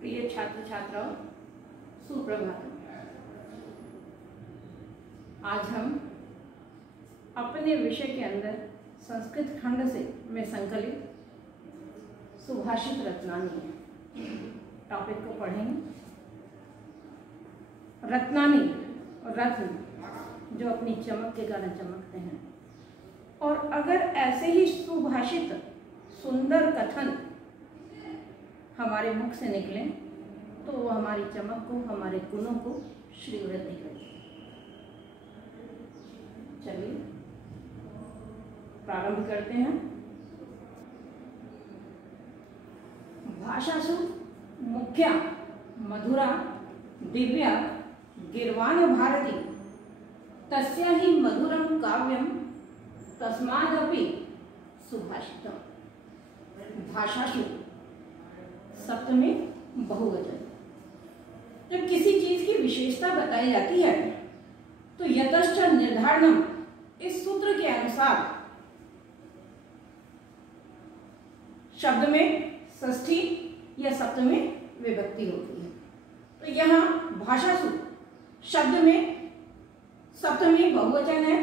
प्रिय छात्र छात्राओं, सुप्रभात। आज हम अपने विषय के अंदर संस्कृत खंड से में संकलित सुभाषित रत्नानी टॉपिक को पढ़ेंगे। रत्नानी, रत्न जो अपनी चमक के कारण चमकते हैं, और अगर ऐसे ही सुभाषित सुंदर कथन हमारे मुख से निकले तो वो हमारी चमक को, हमारे गुणों को श्रीवृद्धि करेगी। चलिए प्रारंभ करते हैं। भाषासु मुख्या मधुरा दिव्या गीर्वाण भारती तस्या ही मधुरम काव्यम तस्मादपि सुभाषितम। भाषासु सप्तमी बहुवचन। जब किसी चीज की विशेषता बताई जाती है तो यतश्च निर्धारणम, इस सूत्र के अनुसार शब्द में षष्ठी या सप्तमी विभक्ति होती है। तो यहाँ भाषासु शब्द में सप्तमी बहुवचन है,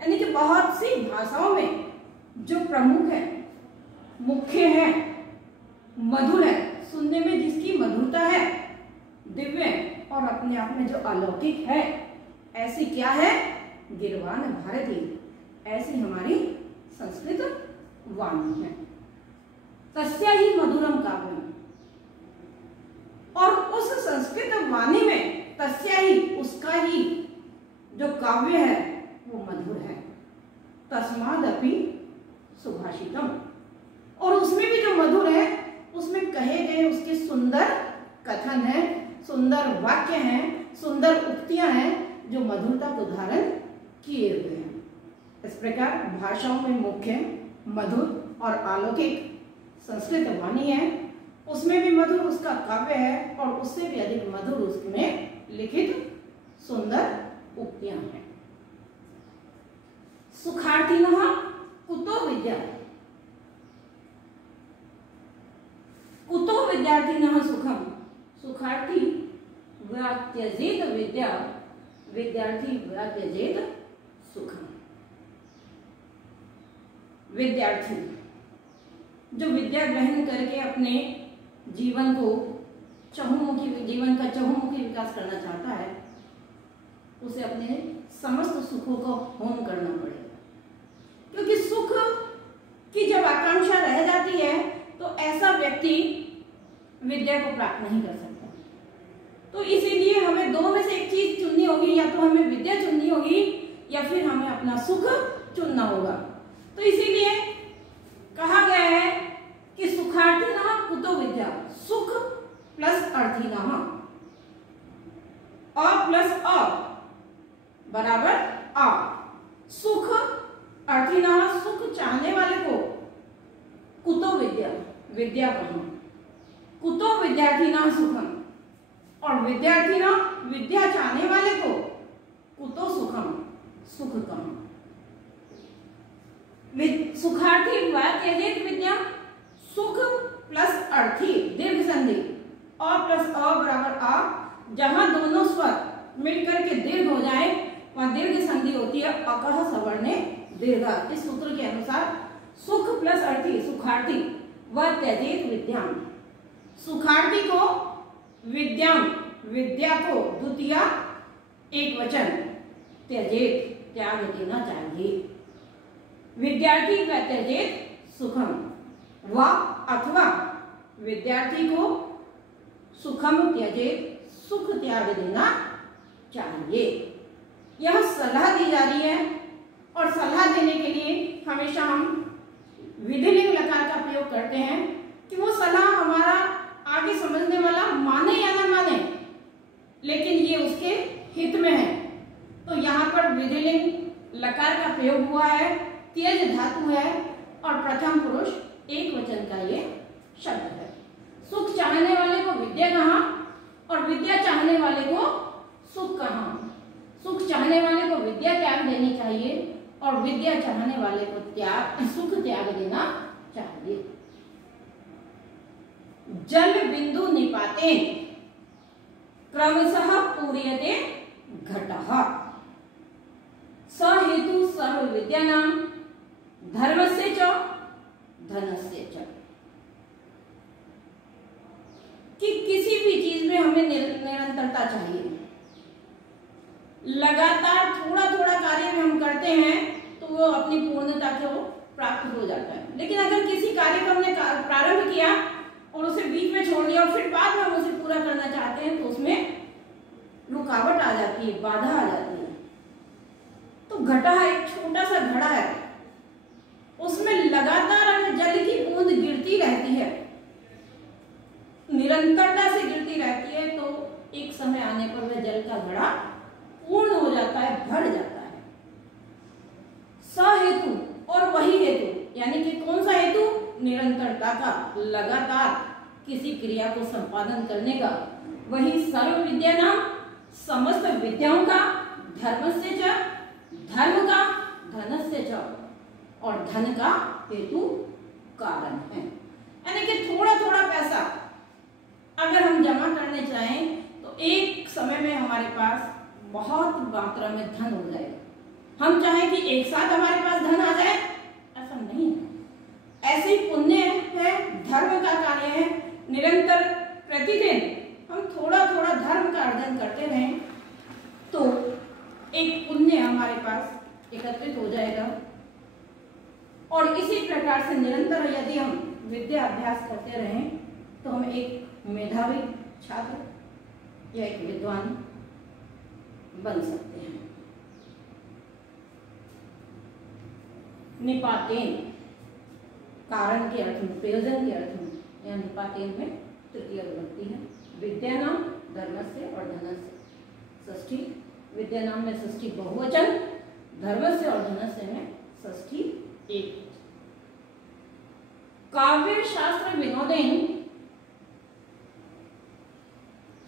यानी कि बहुत सी भाषाओं में जो प्रमुख है, मुख्य है, मधुर है, सुनने में जिसकी मधुरता है, दिव्य और अपने आप में जो अलौकिक है, ऐसी क्या है? गीर्वाण भारती, ऐसी हमारी संस्कृत वाणी है। तस्या ही मधुरम काव्यम, और उस संस्कृत वाणी में तस्या ही, उसका ही जो काव्य है वो मधुर है। तस्मादपि सुभाषितम, और उसमें भी जो मधुर है उसमें कहे गए उसके सुंदर कथन है, सुंदर वाक्य हैं, सुंदर उक्तियां हैं जो मधुरता को धारण किए हुए हैं। इस प्रकार भाषाओं में मुख्य, मधुर और अलौकिक संस्कृत वाणी है, उसमें भी मधुर उसका काव्य है और उससे भी अधिक मधुर उसमें लिखित सुंदर उक्तियां हैं। सुखार्थिनः कुतो विद्या, कुतो विद्यार्थिनः सुखम। सुखार्थी व्यात्यजेत विद्या, विद्यार्थी व्यात्यजेत सुखम। विद्यार्थी जो विद्या ग्रहण करके अपने जीवन को जीवन का चहुमुखी विकास करना चाहता है, उसे अपने समस्त सुखों को होम करना पड़ेगा, क्योंकि सुख की जब आकांक्षा रह जाती है तो ऐसा व्यक्ति विद्या को प्राप्त नहीं कर सकता। तो इसीलिए हमें दो में से एक चीज चुननी होगी, या तो हमें विद्या चुननी होगी या फिर हमें अपना सुख चुनना होगा। तो इसीलिए कहा गया है कि सुखार्थिनः कुतो विद्या, सुख प्लस अर्थिनः, अ प्लस अ बराबर आ। सुख अर्थिनः, सुख चाहने वाले को, कुतो विद्या, विद्या कहाँ, कुतो विद्यार्थिनः सुखम, और विद्यार्थिनः विद्या चाहने वाले को, कुतो सुखम, सुख कहाँ। सुखार्थी व्यात्यजेत विद्या, सुख प्लस अर्थी दीर्घ संधि, अ प्लस अ बराबर आ, जहां दोनों स्वर मिलकर के दीर्घ हो जाए वहां दीर्घ संधि होती है अकह सवर्णे दीर्घा। इस सूत्र के अनुसार सुख प्लस अर्थी सुखार्थी व्यात्यजेत विद्याम, सुखार्थी को विद्याम, विद्या को द्वितीया एक वचन, त्यजेत त्याग देना चाहिए। विद्यार्थी व्यत्यजेत सुखम, व अथवा विद्यार्थी को सुखम त्यजेत, सुख त्याग देना चाहिए। यह सलाह दी जा रही है, और सलाह देने के लिए हमेशा हम विधिलिंग लकार का प्रयोग करते हैं कि वो सलाह हमारा आगे समझने वाला माने या ना माने, लेकिन ये उसके हित में है। तो यहाँ पर विधिलिंग लकार का प्रयोग हुआ है, त्यज धातु है और प्रथम पुरुष एक वचन का ये शब्द है। सुख चाहने वाले को विद्या कहाँ और विद्या चाहने वाले को सुख कहाँ। सुख चाहने वाले को विद्या त्याग देनी चाहिए और विद्या चाहने वाले को सुख त्याग देना चाहिए। जल बिंदु निपातेन क्रमशः पूर्यते घटः। स हेतु सर्व विद्यानां धर्मस्य च धनस्य च। कि किसी भी चीज में हमें निरंतरता चाहिए। लगातार थोड़ा थोड़ा कार्य में हम करते हैं तो वो अपनी पूर्णता को प्राप्त हो जाता है। लेकिन अगर किसी कार्य को हमने प्रारंभ किया और उसे बीच में छोड़ दिया और फिर बाद में हम उसे पूरा करना चाहते हैं तो उसमें रुकावट आ जाती है, बाधा आ जाती है। तो घटा एक छोटा सा घड़ा है, उसमें लगातार जल की बूंद गिरती रहती है, निरंतरता से गिरती रहती है, तो एक समय आने पर वह जल का घड़ा पूर्ण हो जाता है, भर जाता है। स हेतु, और वही हेतु यानी कि कौन सा हेतु? निरंतरता का, लगातार किसी क्रिया को संपादन करने का, वही सर्व विद्या नाम समस्त विद्याओं का, धर्मस्य च धर्म का, धनस्य च और धन का हेतु कारण है। यानी कि थोड़ा थोड़ा पैसा अगर हम जमा करने चाहें तो एक समय में हमारे पास बहुत मात्रा में धन हो जाएगा। हम चाहें कि एक साथ हमारे पास धन आ जाए, ऐसा नहीं है। ऐसे ही पुण्य है, धर्म का कार्य है। निरंतर प्रतिदिन हम थोड़ा थोड़ा धर्म का अर्जन करते रहें तो एक पुण्य हमारे पास एकत्रित हो जाएगा। और इसी प्रकार से निरंतर यदि हम विद्या अभ्यास करते रहें तो हम एक मेधावी छात्र या एक विद्वान बन सकते हैं। निपातेन कारण के अर्थ में, प्रयोजन के अर्थ में, या निपातेन में तृतीय विभक्ति है। विद्या नाम धर्मस्य और धनस्य षष्ठी। विद्या नाम में षष्ठी बहुवचन, धर्मस्य और धनस्य में षष्ठी एक। काव्य शास्त्र विनोदेन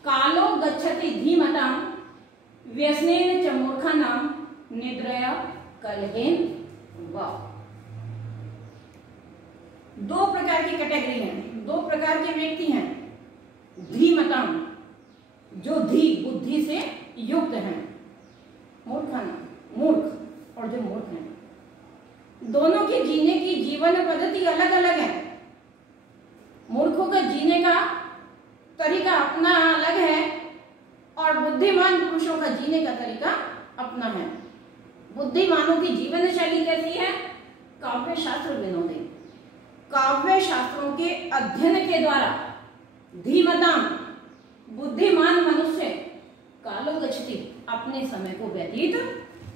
कालो गच्छति धीमतां व्यसनेन च मूर्खानां निद्रया कलहेन वा। दो प्रकार की कैटेगरी हैं, दो प्रकार के व्यक्ति हैं। धीमतां, जो धी बुद्धि से युक्त हैं, मूर्खानां मूर्ख, और जो मूर्ख हैं। दोनों के जीने की जीवन पद्धति अलग अलग है। मूर्खों का जीने का तरीका अपना अलग है और बुद्धिमान पुरुषों का जीने का तरीका अपना है। बुद्धिमानों की जीवन शैली कैसी है? काव्य शास्त्र विनोदी। काव्य शास्त्रों के अध्ययन के द्वारा धीमतां बुद्धिमान मनुष्य कालो गच्छति अपने समय को व्यतीत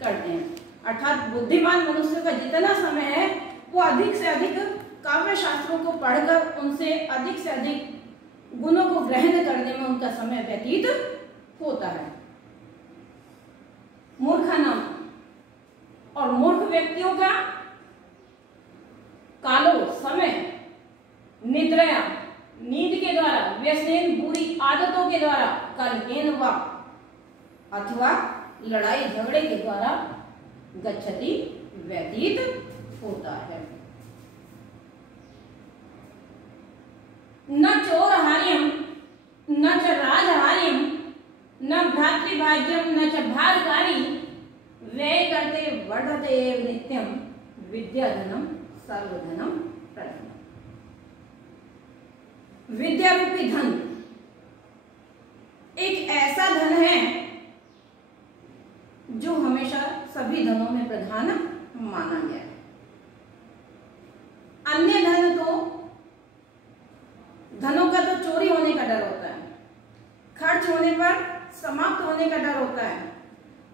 करते हैं। अर्थात बुद्धिमान मनुष्य का जितना समय है वो अधिक से अधिक काव्य शास्त्रों को पढ़कर उनसे अधिक से अधिक गुणों को ग्रहण करने में उनका समय व्यतीत होता है। मूर्खानां, और मूर्ख व्यक्तियों का कालो समय निद्रया नींद के द्वारा, व्यसनेन बुरी आदतों के द्वारा, कलहेन वा अथवा लड़ाई झगड़े के द्वारा गच्छति व्यतीत होता है। न चोरहार्यम न च राजहार्यम न भ्रातृभाज्यम न च भारकारी व्यय करते वर्धते एव नित्यम विद्याधनम सर्वधनम प्रथम। विद्या रूपी धन एक ऐसा धन है जो हमेशा सभी धनों में प्रधान माना गया है। अन्य धन तो, धनों का तो चोरी होने का डर होता है, खर्च होने पर समाप्त होने का डर होता है,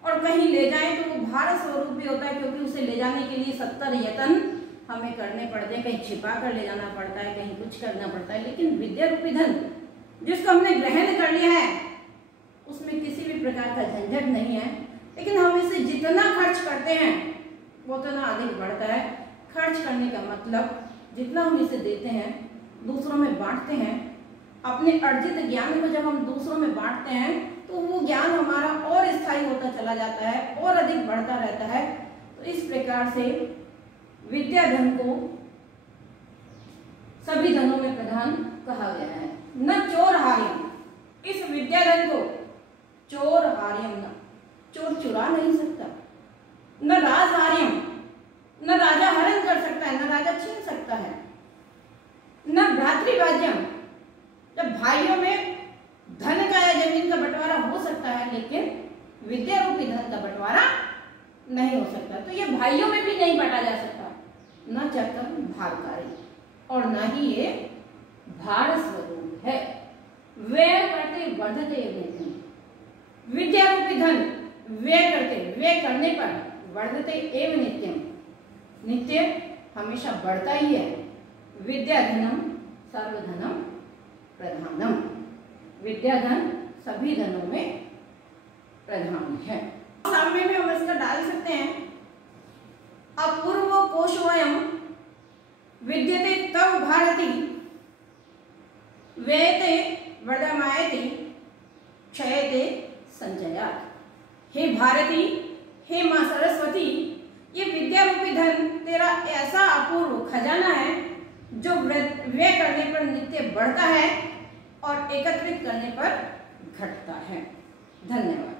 और कहीं ले जाए तो वो भार स्वरूप भी होता है, क्योंकि उसे ले जाने के लिए 70 यत्न हमें करने पड़ते हैं। कहीं छिपा कर ले जाना पड़ता है, कहीं कुछ करना पड़ता है। लेकिन विद्या रूपी धन जिसको हमने ग्रहण कर लिया है उसमें किसी भी प्रकार का झंझट नहीं है। लेकिन हम इसे जितना खर्च करते हैं वो उतना अधिक बढ़ता है। खर्च करने का मतलब जितना हम इसे देते हैं, दूसरों में बांटते हैं, अपने अर्जित ज्ञान को जब हम दूसरों में बांटते हैं तो वो ज्ञान हमारा और स्थायी होता चला जाता है और अधिक बढ़ता रहता है। तो इस प्रकार से विद्या धन को सभी धनों में प्रधान कहा गया है। भ्रातृभाज्यम, जब भाइयों में धन का या जमीन का बंटवारा हो सकता है लेकिन विद्या रूपी धन का बंटवारा नहीं हो सकता। तो ये भाइयों में भी नहीं बांटा जा सकता, न चतम भागकारी और न ही ये भार स्वरूप है। व्यय करते वर्धते नित्यम, विद्या रूपी धन व्यय करने पर वर्धते एव नित्यम, नित्य हमेशा बढ़ता ही है। विद्या धनम सर्वधनम प्रधानम, विद्या धन सभी धनों में प्रधान है। सामने में हम इसका डाल सकते हैं, अपूर्व कोशोऽयं विद्यते तव भारती, व्ययते वर्धमायते क्षयते संचयात्। हे भारती, हे मां सरस्वती, ये विद्या रूपी धन तेरा ऐसा अपूर्व खजाना है जो व्यय करने पर नित्य बढ़ता है और एकत्रित करने पर घटता है। धन्यवाद।